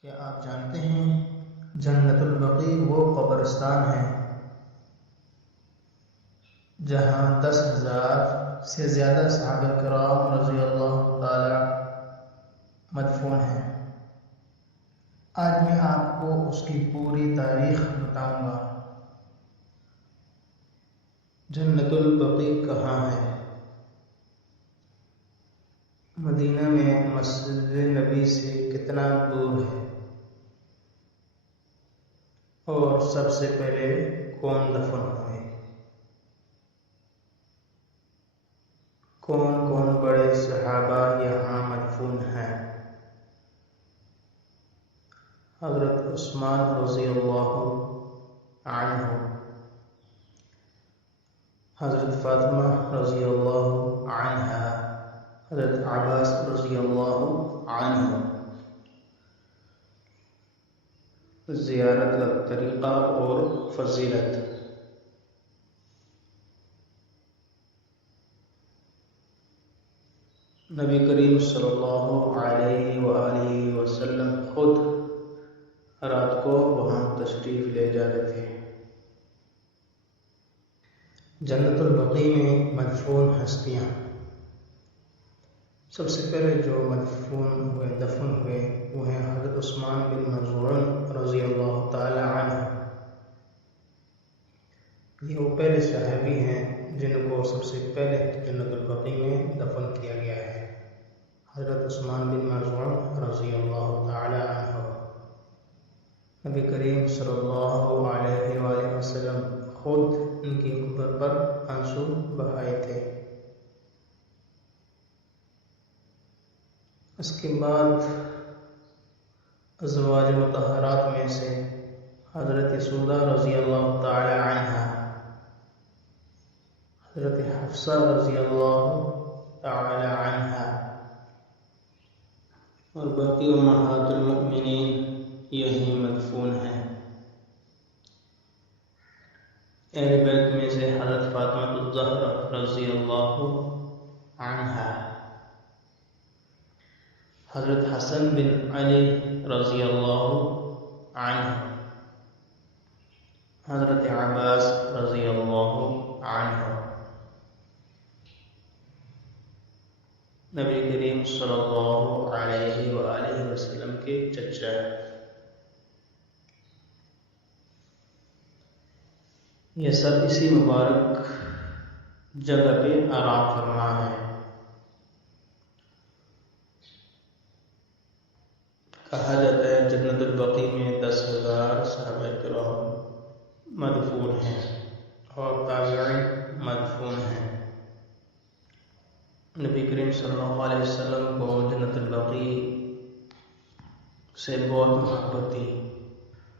کیا آپ جانتے ہیں جنت البقیع وہ قبرستان ہے جہاں 10,000 سے زیادہ صحابہ کرام رضی اللہ تعالی مدفون ہیں۔ آج میں آپ کو اس کی پوری تاریخ بتاؤں گا۔ جنت البقیع کہاں ہے؟ مدینہ میں مسجد نبی سے کتنا دور ہے؟ اور سب سے پہلے کون دفن ہوئے؟ کون کون بڑے صحابہ یہاں مدفون ہیں؟ حضرت عثمان رضی اللہ عنہ، حضرت فاطمہ رضی اللہ عنہا، حضرت عباس رضی اللہ عنہ۔ زیارت کا طریقہ اور فضیلت۔ نبی کریم صلی اللہ علیہ وآلہ وسلم خود رات کو وہاں تشریف لے جاتے تھے۔ جنت البقیع میں مدفون ہستیاں۔ سب سے پہلے جو دفن ہوئے وہ ہیں حضرت عثمان بن مظعون رضی اللہ تعالی عنہ۔ یہ وہ پہلے صحابی ہیں جن کو سب سے پہلے جنت البقیع میں دفن کیا گیا ہے۔ حضرت عثمان بن مظعون رضی اللہ تعالی عنہ۔ نبی کریم صلی اللہ علیہ وآلہ وسلم خود ان کی قبر پر آنسو بہائے تھے۔ اس کے بعد ازواج مطہرات میں سے حضرت سودا رضی اللہ تعالی عنہا، حضرت حفصہ رضی اللہ تعالی عنہا اور باقی امہات المؤمنین یہی مدفون ہیں۔ اہل بیت میں سے حضرت فاطمہ الزہرا رضی اللہ عنہا، حضرت حسن بن علی رضی اللہ عنہ، حضرت عباس رضی اللہ عنہ۔ نبی کریم صلی اللہ علیہ وآلہ وسلم کے چچا۔ یہ سب اسی مبارک جگہ پہ آرام فرما ہے۔ کہا جاتا ہے جنت البقیع میں 10,000 صحابہ کرام مدفون ہیں اور تابعین مدفون ہیں۔ نبی کریم صلی اللہ علیہ وسلم کو جنت البقیع سے بہت محبت تھی،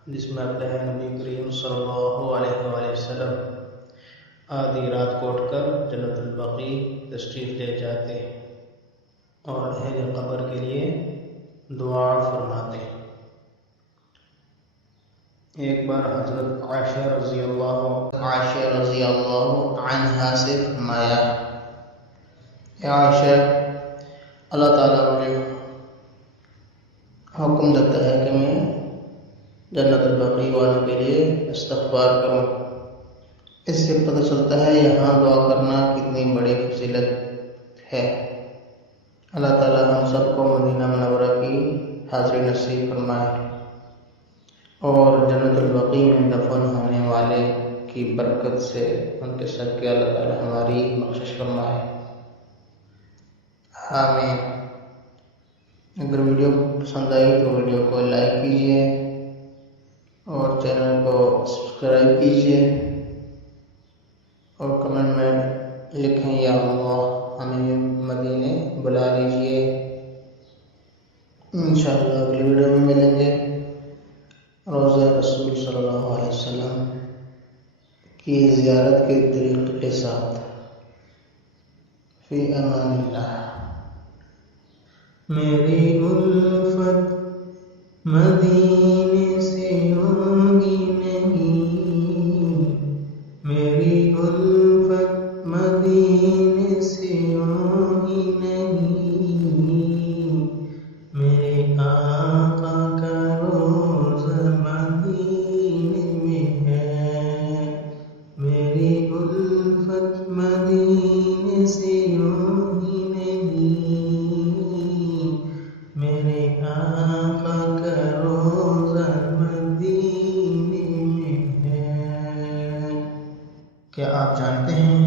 جس میں آتا ہے نبی کریم صلی اللہ علیہ وآلہ وسلم آدھی رات کو اٹھ کر جنت البقیع تشریف لے جاتے اور اہل قبر کے لیے دعا فرماتے۔ ایک بار حضرت عائشہ رضی اللہ عنہا سے فرمایا، اے عائشہ، اللہ تعالیٰ مجھے حکم دیتا ہے کہ میں جنت البقیع والوں کے لیے استغفار کروں۔ اس سے پتہ چلتا ہے یہاں دعا کرنا کتنی بڑی فضیلت ہے۔ اللہ تعالیٰ ہم سب کو مدینہ منورہ کی حاضری نصیب فرمائے اور جنت البقیع میں دفن ہونے والے کی برکت سے ان کے صدقے اللہ تعالیٰ ہماری بخشش فرمائے۔ آمین۔ اگر ویڈیو پسند آئی تو ویڈیو کو لائک کیجیے اور چینل کو سبسکرائب کیجیے اور کمنٹ میں لکھیں یا اللہ ہمیں مدینے بلا لیجیے۔ انشاءاللہ اگلی ویڈیو میں ملیں گے روضہ رسول صلی اللہ علیہ وسلم کی زیارت کے طریقے کے ساتھ۔ فی امان اللہ۔ میری الفت مدینے سے ہوگی نہیں، میری الفت مدینے سے ہوگی نہیں، میرے آقا کا میری الفت مدینے سے یوں ہی نہیں، میرے آقا کا روضہ مدینے میں ہے۔ کیا آپ جانتے ہیں